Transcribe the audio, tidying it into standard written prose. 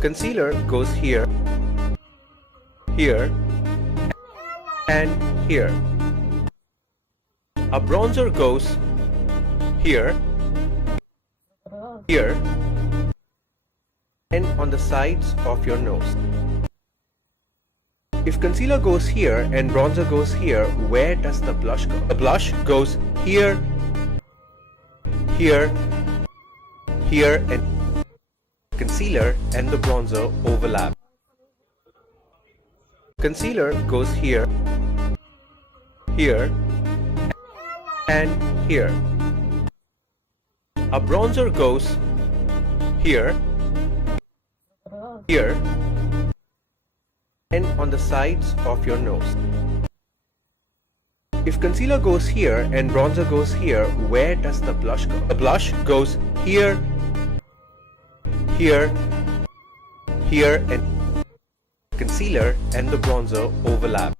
Concealer goes here, here, and here. A bronzer goes here, here, and on the sides of your nose. If concealer goes here and bronzer goes here, where does the blush go? The blush goes here, here, here, and concealer and the bronzer overlap. Concealer goes here, here, and here. A bronzer goes here, here, and on the sides of your nose. If concealer goes here and bronzer goes here, where does the blush go? The blush goes here, here, here, and concealer and the bronzer overlap.